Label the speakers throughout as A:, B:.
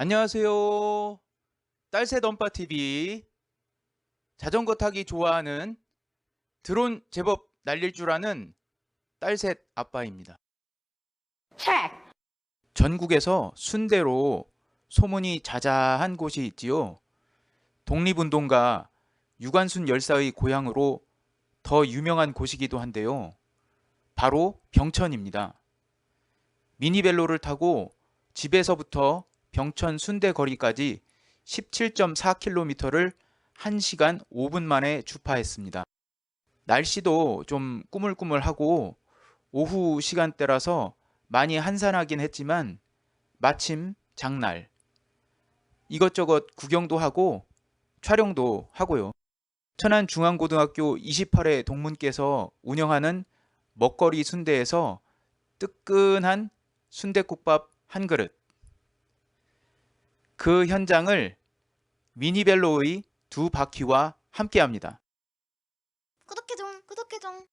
A: 안녕하세요. 딸새 덤빠 TV. 자전거 타기 좋아하는 드론 제법 날릴 줄 아는 딸셋 아빠입니다. 전국에서 순대로 소문이 자자한 곳이 있지요. 독립운동가 유관순 열사의 고향으로 더 유명한 곳이기도 한데요. 바로 병천입니다. 미니벨로를 타고 집에서부터 병천 순대 거리까지 17.4km를 1시간 5분 만에 주파했습니다. 날씨도 좀 꾸물꾸물하고 오후 시간대라서 많이 한산하긴 했지만 마침 장날 이것저것 구경도 하고 촬영도 하고요. 천안중앙고등학교 28회 동문께서 운영하는 먹거리 순대에서 뜨끈한 순대국밥 한 그릇 그 현장을 미니벨로의 두 바퀴와 함께합니다.
B: 구독해줘 구독해줘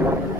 B: Thank you.